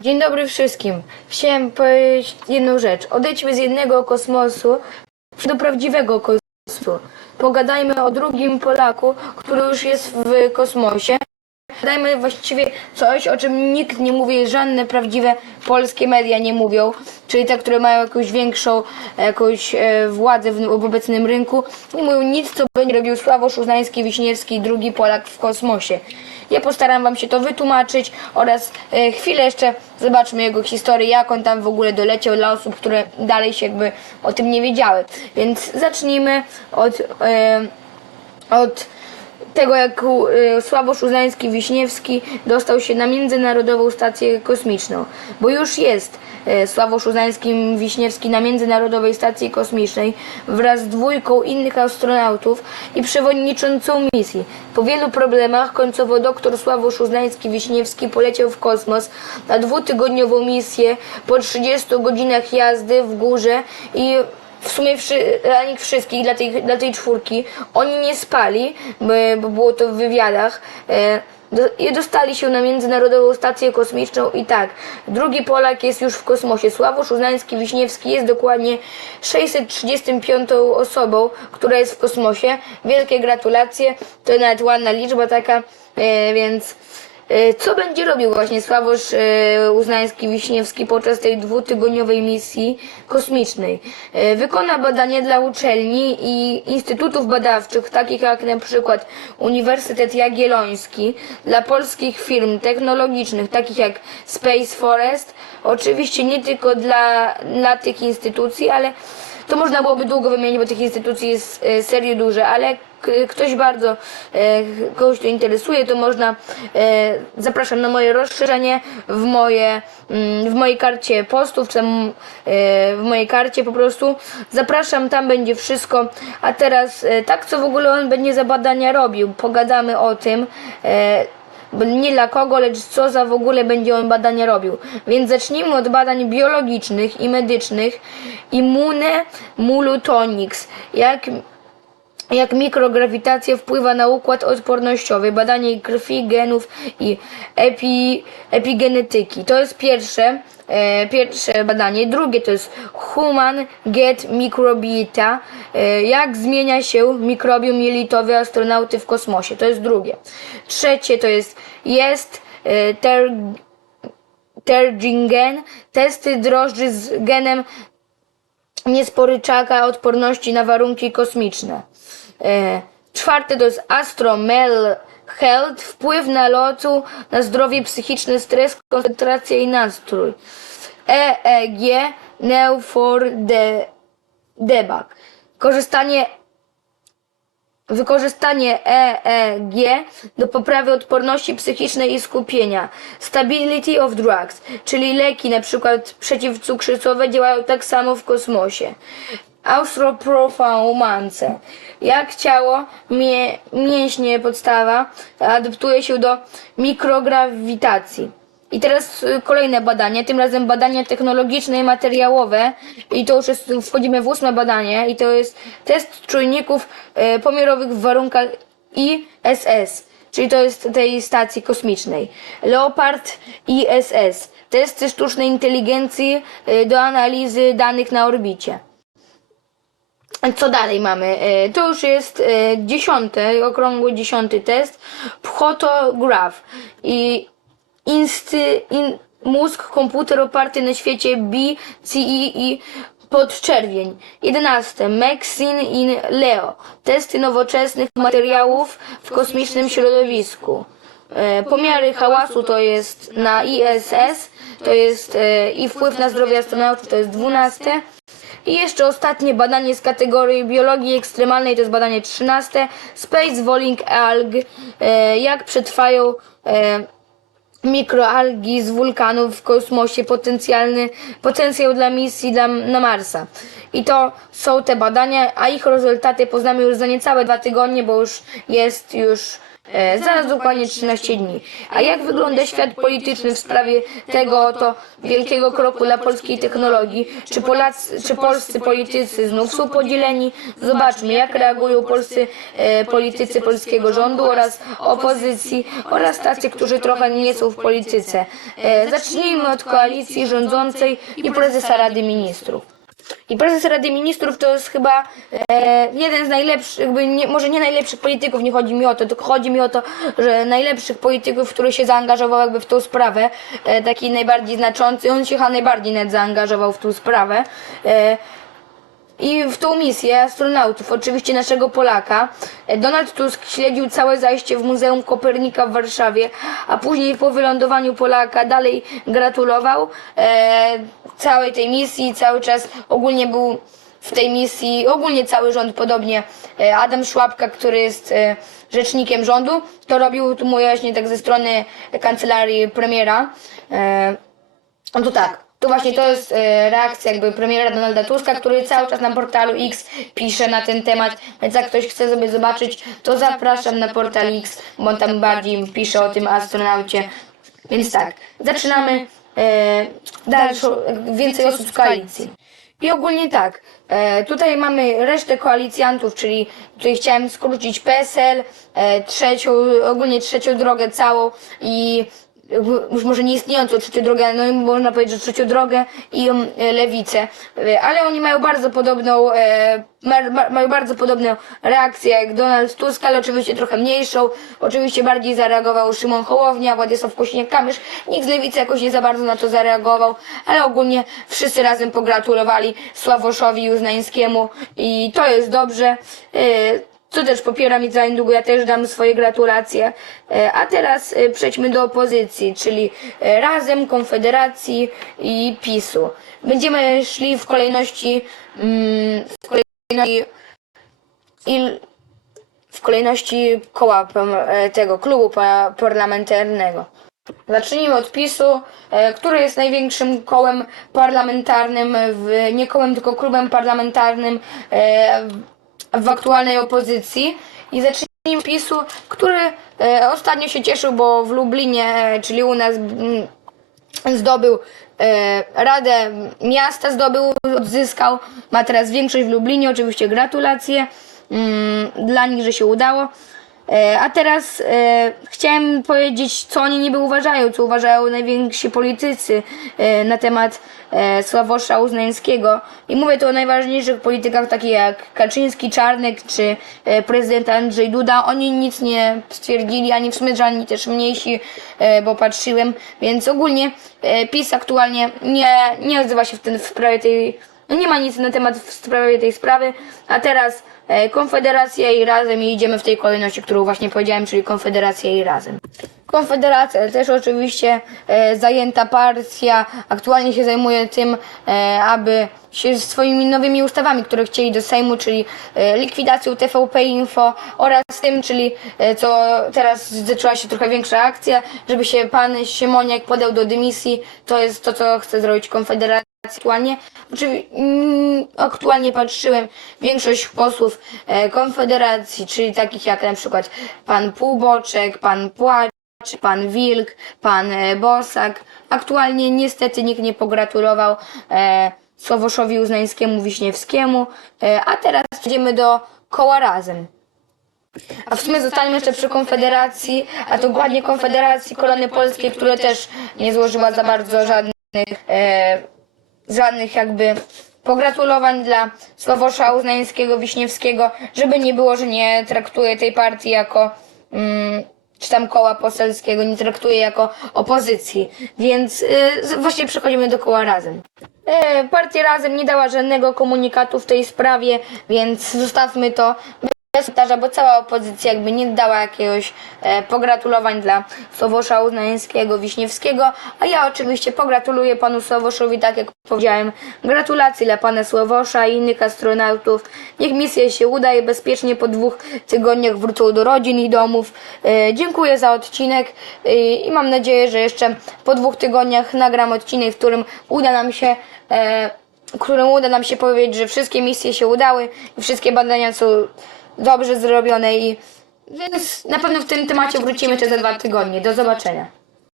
Dzień dobry wszystkim. Chciałem powiedzieć jedną rzecz. Odejdźmy z jednego kosmosu do prawdziwego kosmosu. Pogadajmy o drugim Polaku, który już jest w kosmosie. Dajmy właściwie coś, o czym nikt nie mówi, żadne prawdziwe polskie media nie mówią, czyli te, które mają jakąś większą jakąś e, władzę w, obecnym rynku. Nie mówią nic, co będzie robił Sławosz Uznański, Wiśniewski, drugi Polak w kosmosie. Ja postaram wam się to wytłumaczyć oraz e, chwilę jeszcze zobaczmy jego historię, jak on tam w ogóle doleciał dla osób, które dalej się jakby o tym nie wiedziały. Więc zacznijmy od, e, od tego, jak y, Sławosz Uznański-Wiśniewski dostał się na Międzynarodową Stację Kosmiczną. Bo już jest y, Sławosz Uznański-Wiśniewski na Międzynarodowej Stacji Kosmicznej wraz z dwójką innych astronautów i przewodniczącą misji. Po wielu problemach końcowo doktor Sławosz Uznański-Wiśniewski poleciał w kosmos na dwutygodniową misję po 30 godzinach jazdy w górze i w sumie wszy, dla nich wszystkich, dla tej, dla tej czwórki, oni nie spali, bo, było to w wywiadach. E, I dostali się na Międzynarodową Stację Kosmiczną i tak, drugi Polak jest już w kosmosie. Sławosz Uznański-Wiśniewski jest dokładnie 635 osobą, która jest w kosmosie. Wielkie gratulacje, to nawet ładna liczba taka, e, więc... E, Co będzie robił właśnie Sławosz e, Uznański-Wiśniewski podczas tej dwutygodniowej misji kosmicznej? E, Wykona badania dla uczelni i instytutów badawczych, takich jak na przykład Uniwersytet Jagielloński, dla polskich firm technologicznych, takich jak Space Forest, oczywiście nie tylko dla, dla tych instytucji, ale to można byłoby długo wymienić, bo tych instytucji jest serio dużo, ale ktoś bardzo, e, kogoś to interesuje, to można, e, zapraszam na moje rozszerzenie w moje, mm, w mojej karcie postów, czy tam, e, w mojej karcie po prostu. Zapraszam, tam będzie wszystko. A teraz, tak co w ogóle on będzie za badania robił, pogadamy o tym. Nie dla kogo, lecz co za w ogóle będzie on badania robił. Więc zacznijmy od badań biologicznych i medycznych. Immune Mulutonics. Jak jak mikrograwitacja wpływa na układ odpornościowy, badanie krwi, genów i epi, epigenetyki. To jest pierwsze, e, pierwsze badanie. Drugie to jest Human Get Microbiota, e, jak zmienia się mikrobiom jelitowy astronauty w kosmosie. To jest drugie. Trzecie to jest jest e, ter, Tergingen, testy drożdży z genem niesporyczaka odporności na warunki kosmiczne. E, czwarte to jest Astromel Health, wpływ na lotu, na zdrowie psychiczne, stres, koncentracja i nastrój. EEG, Neufor de, Debug. Korzystanie Wykorzystanie EEG do poprawy odporności psychicznej i skupienia. Stability of drugs, czyli leki, na przykład przeciwcukrzycowe, działają tak samo w kosmosie. Austroperformance. Jak ciało, mie, mięśnie, podstawa adaptuje się do mikrograwitacji. I teraz y, kolejne badanie, tym razem badania technologiczne i materiałowe. I to już jest, wchodzimy w ósme badanie i to jest test czujników e, pomiarowych w warunkach ISS, czyli to jest tej stacji kosmicznej. Leopard ISS, testy sztucznej inteligencji e, do analizy danych na orbicie. Co dalej mamy? E, To już jest e, dziesiąty, okrągły dziesiąty test. Photograph i insty, in, mózg, komputer oparty na świecie B, CE i podczerwień. 11. Maxine in Leo. Testy nowoczesnych materiałów w kosmicznym środowisku. E, Pomiary hałasu to jest na ISS, to jest i wpływ na zdrowie astronautów to jest 12. I jeszcze ostatnie badanie z kategorii biologii ekstremalnej, to jest badanie 13. Space Walling Alg. E, jak przetrwają e, mikroalgi z wulkanów w kosmosie, potencjalny potencjał dla misji dla, na Marsa. I to są te badania, a ich rezultaty poznamy już za niecałe dwa tygodnie, bo już jest już E, zaraz dokładnie 13 dni. A jak wygląda świat polityczny w sprawie tego oto wielkiego kroku dla polskiej technologii? Czy, Polacy, czy polscy politycy znów są podzieleni? Zobaczmy, jak reagują polscy e, politycy polskiego rządu oraz opozycji oraz tacy, którzy trochę nie są w polityce. E, zacznijmy od koalicji rządzącej i prezesa Rady Ministrów. I prezes Rady Ministrów to jest chyba e, jeden z najlepszych, jakby nie, może nie najlepszych polityków, nie chodzi mi o to, tylko chodzi mi o to, że najlepszych polityków, który się zaangażował jakby w tą sprawę, e, taki najbardziej znaczący, on się chyba najbardziej nawet zaangażował w tą sprawę. E, i w tą misję astronautów, oczywiście naszego Polaka, e, Donald Tusk śledził całe zajście w Muzeum Kopernika w Warszawie, a później po wylądowaniu Polaka dalej gratulował e, całej tej misji, cały czas ogólnie był w tej misji, ogólnie cały rząd podobnie. E, Adam Szłapka, który jest e, rzecznikiem rządu, to robił tu mówię właśnie tak ze strony kancelarii premiera. No to tak, to właśnie to jest e, reakcja jakby premiera Donalda Tuska, który cały czas na portalu X pisze na ten temat, więc jak ktoś chce sobie zobaczyć, to zapraszam na portal X, bo tam bardziej pisze o tym astronaucie. Więc tak, zaczynamy e, dalszą, więcej osób z koalicji. I ogólnie tak, e, tutaj mamy resztę koalicjantów, czyli tutaj chciałem skrócić PSL, e, trzecią, ogólnie trzecią drogę całą i już może nie istniejącą trzecią drogę, no i można powiedzieć, że trzecią drogę i e, lewicę, E, ale oni mają bardzo podobną, e, ma, ma, mają bardzo podobną reakcję jak Donald Tusk, ale oczywiście trochę mniejszą. Oczywiście bardziej zareagował Szymon Hołownia, Władysław Kośniak-Kamysz. Nikt z lewicy jakoś nie za bardzo na to zareagował, ale ogólnie wszyscy razem pogratulowali Sławoszowi Uznańskiemu i to jest dobrze. E, co też popieram i za niedługo ja też dam swoje gratulacje. E, A teraz e, przejdźmy do opozycji, czyli e, Razem, Konfederacji i PiSu. Będziemy szli w kolejności, mm, w kolejności w kolejności koła tego klubu pa- parlamentarnego. Zacznijmy od PiSu, który jest największym kołem parlamentarnym, w, nie kołem, tylko klubem parlamentarnym w aktualnej opozycji. I zacznijmy PiSu, który e, ostatnio się cieszył, bo w Lublinie, e, czyli u nas, mm, zdobył e, Radę Miasta, zdobył, odzyskał, ma teraz większość w Lublinie, oczywiście gratulacje mm, dla nich, że się udało. E, a teraz e, chciałem powiedzieć, co oni niby uważają, co uważają najwięksi politycy e, na temat e, Sławosza Uznańskiego. I mówię tu o najważniejszych politykach, takich jak Kaczyński, Czarnek czy e, prezydent Andrzej Duda. Oni nic nie stwierdzili, ani w sumie żadni też mniejsi, e, bo patrzyłem. Więc ogólnie e, PiS aktualnie nie, nie odzywa się w, ten, w sprawie tej nie ma nic na temat w sprawie tej sprawy, a teraz e, Konfederacja i Razem i idziemy w tej kolejności, którą właśnie powiedziałem, czyli Konfederacja i Razem. Konfederacja też oczywiście e, zajęta partia, aktualnie się zajmuje tym, e, aby się swoimi nowymi ustawami, które chcieli do Sejmu, czyli e, likwidacją TVP Info oraz tym, czyli e, co teraz zaczęła się trochę większa akcja, żeby się pan Siemoniak podał do dymisji, to jest to, co chce zrobić Konfederacja aktualnie. Oczywi- mm, aktualnie patrzyłem, większość posłów e, Konfederacji, czyli takich jak na przykład pan Półboczek, pan Płacz, pan Wilk, pan e, Bosak. Aktualnie niestety nikt nie pogratulował e, Sławoszowi Uznańskiemu Wiśniewskiemu, e, a teraz przejdziemy do koła razem. A w sumie zostaniemy jeszcze przy Konfederacji, a dokładnie Konfederacji Kolony Polskiej, która też nie złożyła za bardzo żadnych, e, żadnych jakby pogratulowań dla Sławosza Uznańskiego Wiśniewskiego, żeby nie było, że nie traktuje tej partii jako mm, czy tam koła poselskiego, nie traktuje jako opozycji. Więc y, z- właśnie przechodzimy do koła razem. E, partia razem nie dała żadnego komunikatu w tej sprawie, więc zostawmy to bez komentarza, bo cała opozycja jakby nie dała jakiegoś e, pogratulowań dla Sławosza Uznańskiego, Wiśniewskiego, a ja oczywiście pogratuluję panu Sławoszowi, tak jak powiedziałem. Gratulacje dla pana Sławosza i innych astronautów. Niech misja się uda i bezpiecznie po dwóch tygodniach wrócą do rodzin i domów. E, dziękuję za odcinek e, i mam nadzieję, że jeszcze po dwóch tygodniach nagram odcinek, w którym uda nam się e, którym uda nam się powiedzieć, że wszystkie misje się udały i wszystkie badania są dobrze zrobione i Więc na pewno w tym temacie wrócimy jeszcze za dwa tygodnie. Do zobaczenia.